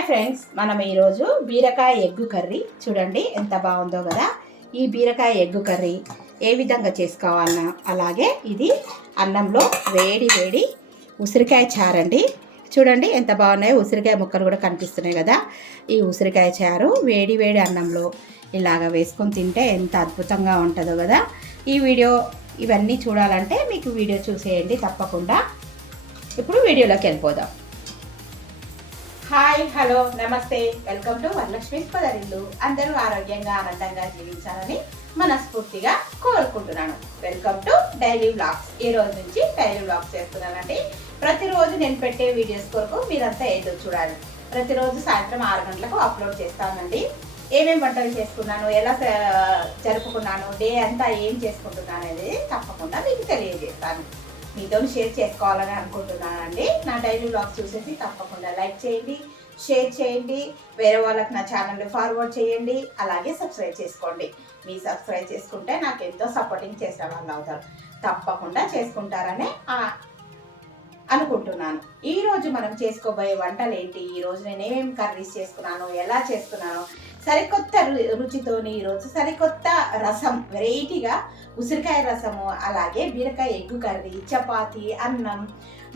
Hi friends, మనం ఈరోజు బీరకాయ ఎగ్గు కర్రీ చూడండి ఎంత బాగుందో కదా. ఈ బీరకాయ ఎగ్గు కర్రీ ఏ విధంగా చేసుకోవాలన్నా, అలాగే ఇది అన్నంలో వేడి వేడి ఉసిరికాయ చారండి. చూడండి ఎంత బాగున్నాయో, ఉసిరికాయ ముక్కలు కూడా కనిపిస్తున్నాయి కదా. ఈ ఉసిరికాయ చారు వేడి వేడి అన్నంలో ఇలాగ వేసుకొని తింటే ఎంత అద్భుతంగా ఉంటుందో కదా. ఈ వీడియో ఇవన్నీ చూడాలంటే మీకు వీడియో చూసేయండి తప్పకుండా. ఇప్పుడు వీడియోలోకి వెళ్ళిపోదాం. హాయ్, హలో, నమస్తే, వెల్కమ్ టు వరలక్ష్మి పదరిల్లు. అందరూ ఆరోగ్యంగా ఆనందంగా జీవించాలని మనస్ఫూర్తిగా కోరుకుంటున్నాను. Welcome to daily vlogs. ఈ రోజు నుంచి డైలీ వ్లాగ్స్ చేస్తున్నానండి. ప్రతిరోజు నేను పెట్టే వీడియోస్ కొరకు మీరంతా ఏదో చూడాలి. ప్రతిరోజు సాయంత్రం 6 గంటలకు అప్లోడ్ చేస్తానండి. ఏమేమి వంటలు చేసుకున్నాను, ఎలా జరుపుకున్నాను, డే అంతా ఏం చేసుకుంటున్నాను అనేది తప్పకుండా మీకు తెలియజేస్తాను. మీతో షేర్ చేసుకోవాలని అనుకుంటున్నానండి. నా డైలీ వ్లాగ్స్ చూసేసి తప్పకుండా లైక్ చేయండి, షేర్ చేయండి, వేరే వాళ్ళకి నా ఛానల్ని ఫార్వర్డ్ చేయండి, అలాగే సబ్స్క్రైబ్ చేసుకోండి. మీ సబ్స్క్రైబ్ చేసుకుంటే నాకు ఎంతో సపోర్టింగ్ చేసే వాళ్ళు అవుతారు. తప్పకుండా చేసుకుంటారని అనుకుంటున్నాను. ఈరోజు మనం చేసుకోబోయే వంటలు ఏంటి, ఈరోజు నేను ఏమేమి కర్రీస్ చేసుకున్నాను, ఎలా చేసుకున్నాను, సరికొత్త రుచితోని ఈరోజు సరికొత్త రసం, వెరైటీగా ఉసిరికాయ రసము, అలాగే బీరకాయ ఎగ్గు కర్రీ, చపాతీ, అన్నం,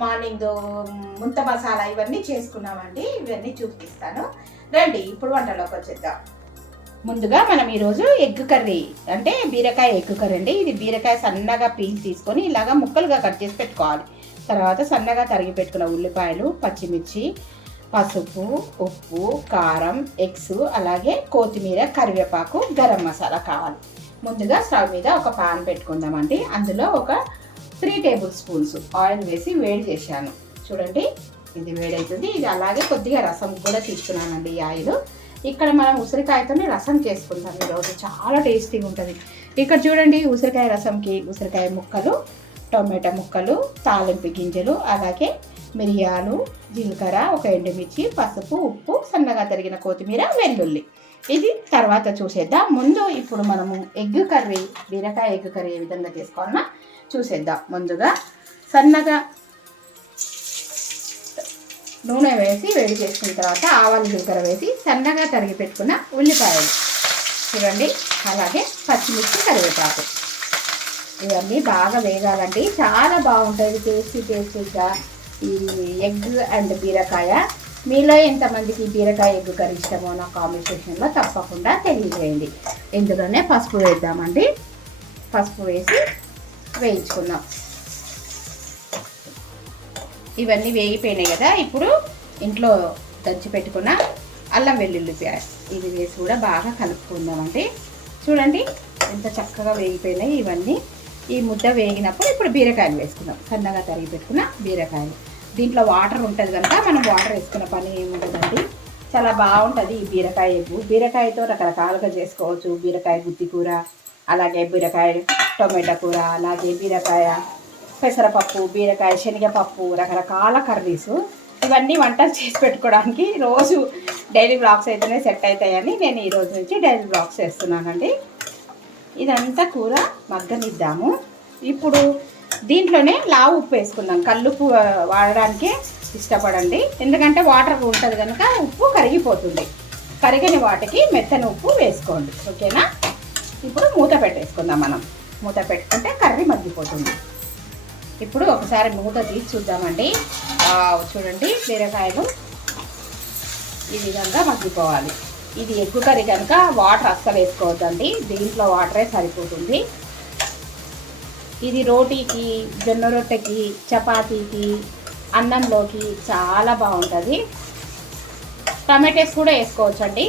మార్నింగ్ ముంత మసాలా ఇవన్నీ చేసుకున్నామండి. ఇవన్నీ చూపిస్తాను రండి. ఇప్పుడు వంటలోకి వచ్చేద్దాం. ముందుగా మనం ఈరోజు ఎగ్ కర్రీ అంటే బీరకాయ ఎగ్గు కర్రీ అండి. ఇది బీరకాయ సన్నగా పీల్ తీసుకొని ఇలాగా ముక్కలుగా కట్ చేసి పెట్టుకోవాలి. తర్వాత సన్నగా తరిగి పెట్టుకున్న ఉల్లిపాయలు, పచ్చిమిర్చి, పసుపు, ఉప్పు, కారం, ఎగ్స్, అలాగే కొత్తిమీర, కరివేపాకు, గరం మసాలా కావాలి. ముందుగా స్టవ్ మీద ఒక పాన్ పెట్టుకుందామండి. అందులో ఒక 3 టేబుల్ స్పూన్స్ ఆయిల్ వేసి వేడి చేశాను. చూడండి ఇది వేడవుతుంది. ఇది అలాగే కొద్దిగా రసం కూడా తీసుకున్నానండి. ఈ ఆయిల్ ఇక్కడ మనం ఉసిరికాయతోనే రసం చేసుకుంటాం ఈరోజు. చాలా టేస్టీగా ఉంటుంది. ఇక్కడ చూడండి ఉసిరికాయ రసంకి ఉసిరికాయ ముక్కలు, టొమాటో ముక్కలు, తాలింపు గింజలు, అలాగే మిరియాలు, జీలకర్ర, ఒక ఎండుమిర్చి, పసుపు, ఉప్పు, సన్నగా తరిగిన కొత్తిమీర, వెల్లుల్లి. ఇది తర్వాత చూసేద్దాం. ముందు ఇప్పుడు మనము ఎగ్ కర్రీ, బీరకాయ ఎగ్ కర్రీ ఏ విధంగా చేసుకోవాలన్నా చూసేద్దాం. ముందుగా సన్నగా నూనె వేసి వేడి చేసుకున్న తర్వాత ఆవాలు, జీలకర్ర వేసి సన్నగా తరిగి పెట్టుకున్న ఉల్లిపాయలు చూడండి, అలాగే పచ్చిమిర్చి, కరివేపాకు ఇవన్నీ బాగా వేగాలండి. చాలా బాగుంటుంది టేస్టీగా ఈ ఎగ్ అండ్ బీరకాయ. మీలో ఎంతమందికి బీరకాయ ఎగ్ కర్రీ ఇష్టమో నా కామెంట్ సెక్షన్లో తప్పకుండా తెలియజేయండి. ఇందులోనే పసుపు వేద్దామండి. పసుపు వేసి వేయించుకుందాం. ఇవన్నీ వేగిపోయినాయి కదా. ఇప్పుడు ఇంట్లో దంచి పెట్టుకున్న అల్లం వెల్లుల్లి పేస్ట్ ఇది వేసి కూడా బాగా కలుపుకుందామండి. చూడండి ఎంత చక్కగా వేగిపోయినాయి ఇవన్నీ. ఈ ముద్ద వేగినప్పుడు ఇప్పుడు బీరకాయలు వేసుకుందాం. సన్నగా తరిగి పెట్టుకున్న బీరకాయలు. దీంట్లో వాటర్ ఉంటుంది కనుక మనం వాటర్ వేసుకున్న పని ఏముండదండి. చాలా బాగుంటుంది ఈ బీరకాయ ఎగ్గు. బీరకాయతో రకరకాలుగా చేసుకోవచ్చు. బీరకాయ గుత్తి కూర, అలాగే బీరకాయ టొమాటో కూర, అలాగే బీరకాయ పెసరపప్పు, బీరకాయ శనగపప్పు, రకరకాల కర్రీసు. ఇవన్నీ వంటలు చేసి పెట్టుకోవడానికి రోజు డైలీ బ్లాగ్స్ అయితేనే సెట్ అవుతాయని నేను ఈరోజు నుంచి డైలీ బ్లాగ్స్ చేస్తున్నానండి. ఇదంతా కూర మగ్గనిద్దాము. ఇప్పుడు దీంట్లోనే లావు ఉప్పు వేసుకుందాం. కల్లుప్పు వాడడానికే ఇష్టపడండి, ఎందుకంటే వాటర్ ఉంటుంది కనుక ఉప్పు కరిగిపోతుంది. కరిగిన వాటికి మెత్తని ఉప్పు వేసుకోండి, ఓకేనా. ఇప్పుడు మూత పెట్టేసుకుందాం. మనం మూత పెట్టుకుంటే కర్రీ మగ్గిపోతుంది. ఇప్పుడు ఒకసారి మూత తీసి చూద్దామండి. చూడండి బీరకాయలు ఈ విధంగా మగ్గిపోవాలి. ఇది ఎగ్గు కర్రీ కనుక వాటర్ అస్సలు వేసుకోవద్దండి. దీంట్లో వాటరే సరిపోతుంది. ఇది రోటీకి, జొన్న రొట్టెకి, చపాతీకి, అన్నంలోకి చాలా బాగుంటుంది. టమాటోస్ కూడా వేసుకోవచ్చండి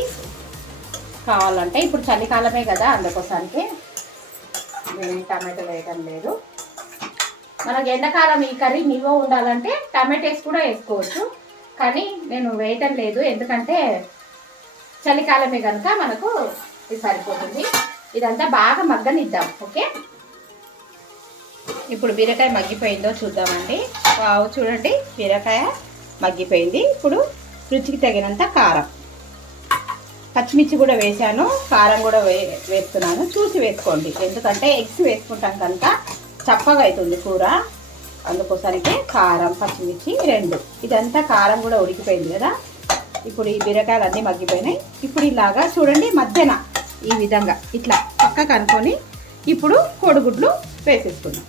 కావాలంటే. ఇప్పుడు చలికాలమే కదా, అందుకోసానికి నేను టమాటోలు వేయడం లేదు. మనకు ఎండాకాలం ఈ కర్రీ నిల్వ ఉండాలంటే టమాటోస్ కూడా వేసుకోవచ్చు, కానీ నేను వేయటం లేదు ఎందుకంటే చలికాలమే కనుక మనకు ఇది సరిపోతుంది. ఇదంతా బాగా మగ్గనిద్దాం, ఓకే. ఇప్పుడు బీరకాయ మగ్గిపోయిందో చూద్దామండి. చూడండి బీరకాయ మగ్గిపోయింది. ఇప్పుడు రుచికి తగినంత కారం, పచ్చిమిర్చి కూడా వేసాను, కారం కూడా వేస్తున్నాను. చూసి వేసుకోండి, ఎందుకంటే ఎగ్స్ వేసుకుంటాం కనుక చప్పగా అవుతుంది కూర. అందుకోసానికి కారం, పచ్చిమిర్చి 2. ఇదంతా కారం కూడా ఉడికిపోయింది కదా. ఇప్పుడు ఈ బీరకాయలు అన్నీ మగ్గిపోయినాయి. ఇప్పుడు ఇలాగా చూడండి మధ్యన ఈ విధంగా ఇట్లా పక్కకు అనుకొని ఇప్పుడు కోడిగుడ్లు వేసేసుకుందాం.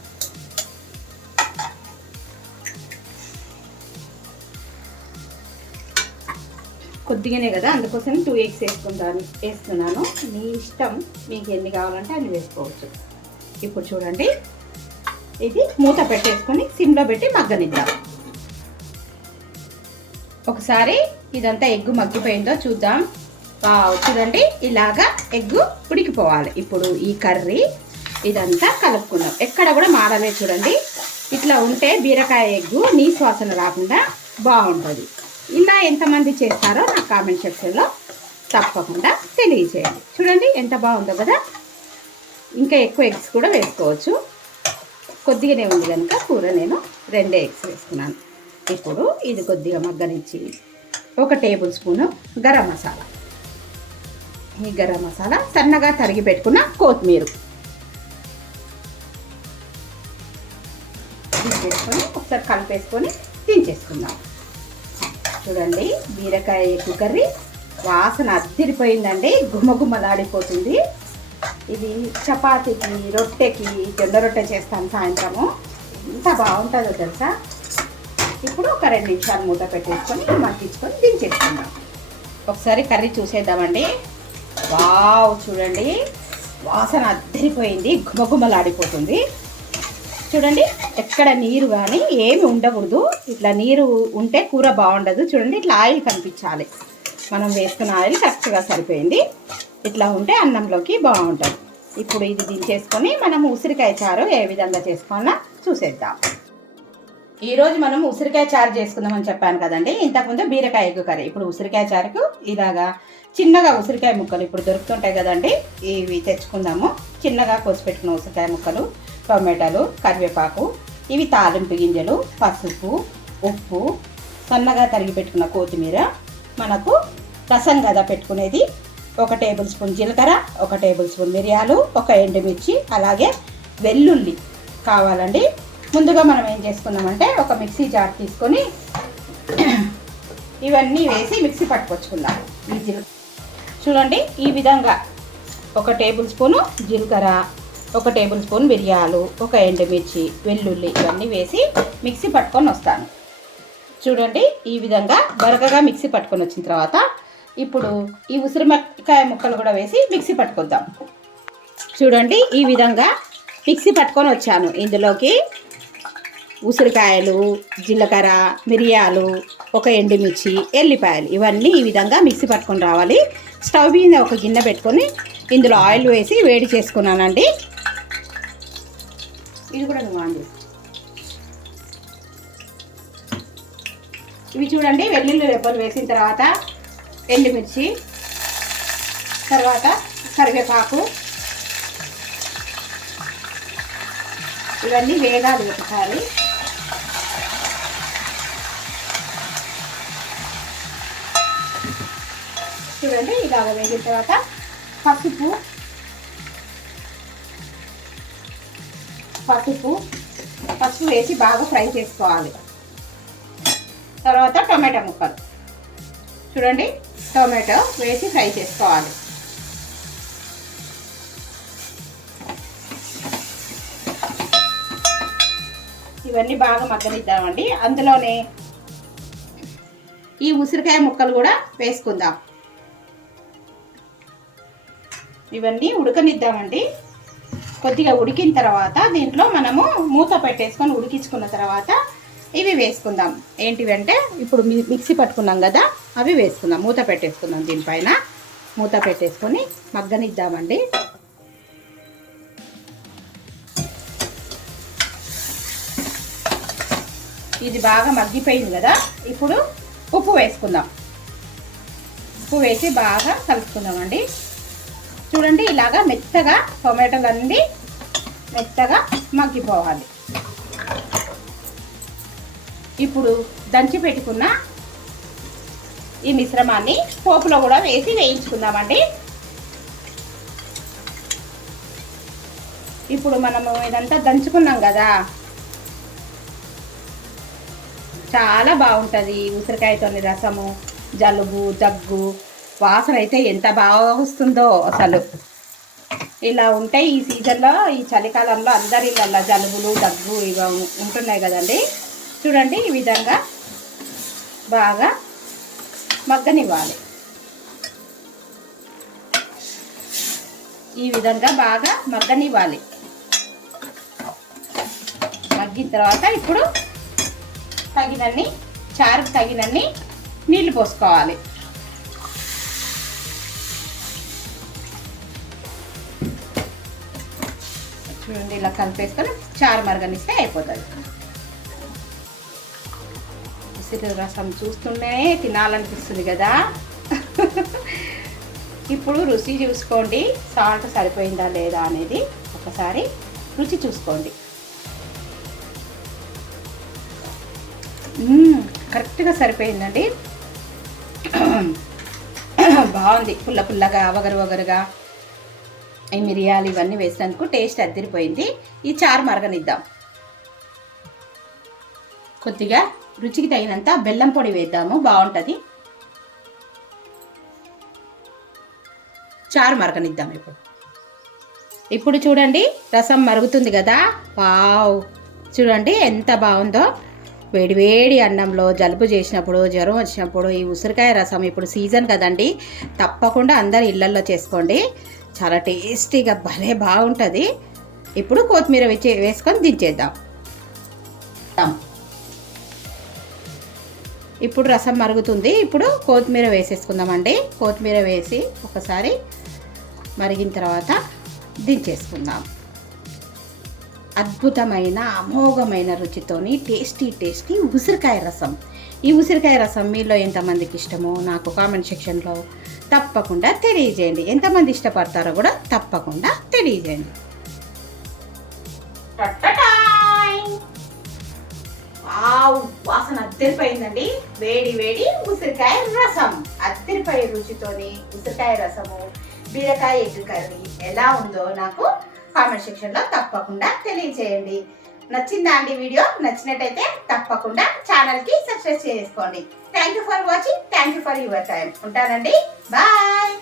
కొద్దిగానే కదా, అందుకోసం 2 eggs వేస్తున్నాను. మీ ఇష్టం, మీకు ఎన్ని కావాలంటే అన్ని వేసుకోవచ్చు. ఇప్పుడు చూడండి ఇది మూత పెట్టేసుకొని సిమ్లో పెట్టి మగ్గనిద్దాం. ఒకసారి ఇదంతా ఎగ్గు మగ్గిపోయిందో చూద్దాం. చూడండి ఇలాగా ఎగ్గు ఉడికిపోవాలి. ఇప్పుడు ఈ కర్రీ ఇదంతా కలుపుకుందాం. ఎక్కడ కూడా మాడలే. చూడండి ఇట్లా ఉంటే బీరకాయ ఎగ్గు నీసు వాసన రాకుండా బాగుంటుంది. ఇలా ఎంతమంది చేస్తారో నా కామెంట్ సెక్షన్లో తప్పకుండా తెలియజేయండి. చూడండి ఎంత బాగుందో కదా. ఇంకా ఎక్కువ ఎగ్స్ కూడా వేసుకోవచ్చు. కొద్దిగానే ఉంది కనుక కూర నేను 2 eggs వేసుకున్నాను. ఇప్పుడు ఇది కొద్దిగా మగ్గనిచ్చి 1 టేబుల్ స్పూను గరం మసాలా, ఈ గరం మసాలా సన్నగా తరిగి పెట్టుకున్న కొత్తిమీర వేసుకొని ఒకసారి కలిపేసుకొని దించేసుకుందాం. చూడండి బీరకాయ ఎగ్గు కర్రీ వాసన అద్దిరిపోయిందండి, గుమ్మగుమ్మలాడిపోతుంది. ఇది చపాతీకి, రొట్టెకి, జొన్న రొట్టె చేస్తాను సాయంత్రము, ఎంత బాగుంటుందో తెలుసా. ఇప్పుడు ఒక 2 నిమిషాలు మూత పెట్టేసుకొని మగ్గించుకొని దించేసుకుందాం. ఒకసారి కర్రీ చూసేద్దామండి. వావ్ చూడండి వాసన అద్దరిపోయింది, గుమగుమలాడిపోతుంది. చూడండి ఎక్కడ నీరు కానీ ఏమి ఉండకూడదు. ఇట్లా నీరు ఉంటే కూర బాగుండదు. చూడండి ఇట్లా ఆయిల్ కనిపించాలి. మనం వేసుకున్న ఆయిల్ కరెక్ట్గా సరిపోయింది. ఇట్లా ఉంటే అన్నంలోకి బాగుంటుంది. ఇప్పుడు ఇది దించేసుకొని మనం ఉసిరికాయ చారు ఏ విధంగా చేసుకోవాలో చూసేద్దాం. ఈరోజు మనం ఉసిరికాయ చారు చేసుకుందామని చెప్పాను కదండి ఇంతకుముందు, బీరకాయ ఎగ్గు కర్రీ. ఇప్పుడు ఉసిరికాయ చారుకు ఇలాగా చిన్నగా ఉసిరికాయ ముక్కలు ఇప్పుడు దొరుకుతుంటాయి కదండి, ఇవి తెచ్చుకుందాము. చిన్నగా కోసి పెట్టుకున్న ఉసిరికాయ ముక్కలు, టొమాటోలు, కరివేపాకు, ఇవి తాలింపు గింజలు, పసుపు, ఉప్పు, సన్నగా తరిగి పెట్టుకున్న కొత్తిమీర, మనకు రసం కదా పెట్టుకునేది, 1 టేబుల్ స్పూన్ జీలకర్ర, 1 టేబుల్ స్పూన్ మిరియాలు, 1 ఎండుమిర్చి, అలాగే వెల్లుల్లి కావాలండి. ముందుగా మనం ఏం చేసుకుందామంటే ఒక మిక్సీ జార్ తీసుకొని ఇవన్నీ వేసి మిక్సీ పట్టుకొచ్చుకుందాం. చూడండి ఈ విధంగా 1 టేబుల్ స్పూను జీలకర్ర, 1 టేబుల్ స్పూన్ మిరియాలు, 1 ఎండుమిర్చి, వెల్లుల్లి ఇవన్నీ వేసి మిక్సీ పట్టుకొని వస్తాను. చూడండి ఈ విధంగా బరకగా మిక్సీ పట్టుకొని వచ్చిన తర్వాత ఇప్పుడు ఈ ఉసిరికాయ ముక్కలు కూడా వేసి మిక్సీ పట్టుకొద్దాం. చూడండి ఈ విధంగా మిక్సీ పట్టుకొని వచ్చాను. ఇందులోకి ఉసిరికాయలు, జీలకర్ర, మిరియాలు, 1 ఎండుమిర్చి, ఎల్లిపాయలు ఇవన్నీ ఈ విధంగా మిక్సీ పట్టుకొని రావాలి. స్టవ్ మీద ఒక గిన్నె పెట్టుకొని ఇందులో ఆయిల్ వేసి వేడి చేసుకున్నానండి. ఇది కూడా నువ్వు ఇవి చూడండి వెల్లుల్లి రెబ్బలు వేసిన తర్వాత ఎండుమిర్చి, తర్వాత కరివేపాకు ఇవన్నీ వేగాలి ఒకసారి. చూడండి ఇలాగ వేగిన తర్వాత పసుపు వేసి బాగా ఫ్రై చేసుకోవాలి. తర్వాత టొమాటో ముక్కలు చూడండి టొమాటో వేసి ఫ్రై చేసుకోవాలి. ఇవన్నీ బాగా మగ్గనిద్దామండి. అందులోనే ఈ ఉసిరికాయ ముక్కలు కూడా వేసుకుందాం. ఇవన్నీ ఉడకనిద్దామండి. కొద్దిగా ఉడికిన తర్వాత దీంట్లో మనము మూత పెట్టేసుకొని ఉడికించుకున్న తర్వాత ఇవి వేసుకుందాం. ఏంటివంటే ఇప్పుడు మిక్సీ పట్టుకున్నాం కదా అవి వేసుకుందాం. మూత పెట్టేసుకుందాం. దీనిపైన మూత పెట్టేసుకొని మగ్గనిద్దామండి. ఇది బాగా మగ్గిపోయింది కదా, ఇప్పుడు ఉప్పు వేసుకుందాం. ఉప్పు వేసి బాగా కలుపుకుందామండి. చూడండి ఇలాగా మెత్తగా టొమాటోలు అన్నీ మెత్తగా మగ్గిపోవాలి. ఇప్పుడు దంచి పెట్టుకున్న ఈ మిశ్రమాన్ని పోపులో కూడా వేసి వేయించుకుందామండి. ఇప్పుడు మనము ఇదంతా దంచుకున్నాం కదా, చాలా బాగుంటుంది ఉసిరికాయతోని రసము. జలుబు దగ్గు వాసన అయితే ఎంత బాగా వస్తుందో అసలు. ఇలా ఉంటే ఈ సీజన్లో ఈ చలికాలంలో అందరి ఇళ్ళ జలుబులు దగ్గు ఇవి ఉంటున్నాయి కదండి. చూడండి ఈ విధంగా బాగా మగ్గనివ్వాలి. ఈ విధంగా బాగా మగ్గనివ్వాలి. మగ్గిన తర్వాత ఇప్పుడు తగినన్ని చారుకు తగినన్ని నీళ్లు పోసుకోవాలి. చూడండి ఇలా కలిపేసుకొని చారు మరగనిస్తే అయిపోతుంది. ఉసిరి రసం చూస్తూనే తినాలనిపిస్తుంది కదా. ఇప్పుడు రుచి చూసుకోండి, సాల్ట్ సరిపోయిందా లేదా అనేది ఒకసారి రుచి చూసుకోండి. కరెక్ట్గా సరిపోయిందండి. బాగుంది, పుల్ల పుల్లగా వగరు వగరుగా. ఈ మిరియాలు ఇవన్నీ వేసినందుకు టేస్ట్ అదిరిపోయింది. ఈ చారు మరగనిద్దాం. కొద్దిగా రుచికి తగినంత బెల్లం పొడి వేద్దాము, బాగుంటుంది. చారు మరగనిద్దాం. ఇప్పుడు చూడండి రసం మరుగుతుంది కదా. వావ్, చూడండి ఎంత బాగుందో. వేడి వేడి అన్నంలో జలుబు చేసినప్పుడు, జ్వరం వచ్చినప్పుడు ఈ ఉసిరికాయ రసం ఇప్పుడు సీజన్ కదండి, తప్పకుండా అందరు ఇళ్ళల్లో చేసుకోండి. చాలా టేస్టీగా భలే బాగుంటుంది. ఇప్పుడు కొత్తిమీర వేసుకొని దించేద్దాం. ఇప్పుడు రసం మరుగుతుంది. ఇప్పుడు కొత్తిమీర వేసేసుకుందామండి. కొత్తిమీర వేసి ఒకసారి మరిగిన తర్వాత దించేసుకుందాం. అద్భుతమైన అమోఘమైన రుచితోని టేస్టీ ఉసిరికాయ రసం. ఈ ఉసిరికాయ రసం మీలో ఎంతమందికి ఇష్టమో నాకు కామెంట్ సెక్షన్లో తప్పకుండా తెలియజేయండి. ఎంతమంది ఇష్టపడతారో కూడా తప్పకుండా తెలియజేయండి. వాసన అద్దరిపోయిందండి. వేడి వేడి ఉసిరికాయ రసం, అద్దరిపోయే రుచితోని ఉసిరికాయ రసము, బీరకాయ ఎగ్ కర్రీ ఎలా ఉందో నాకు కామెంట్ సెక్షన్లో తప్పకుండా తెలియజేయండి. నచ్చిందా అండి వీడియో? నచ్చినట్టయితే తప్పకుండా ఛానల్కి సబ్స్క్రైబ్ చేసుకోండి. Thank you for watching. Thank you for your time. ఉంటానండి. బాయ్.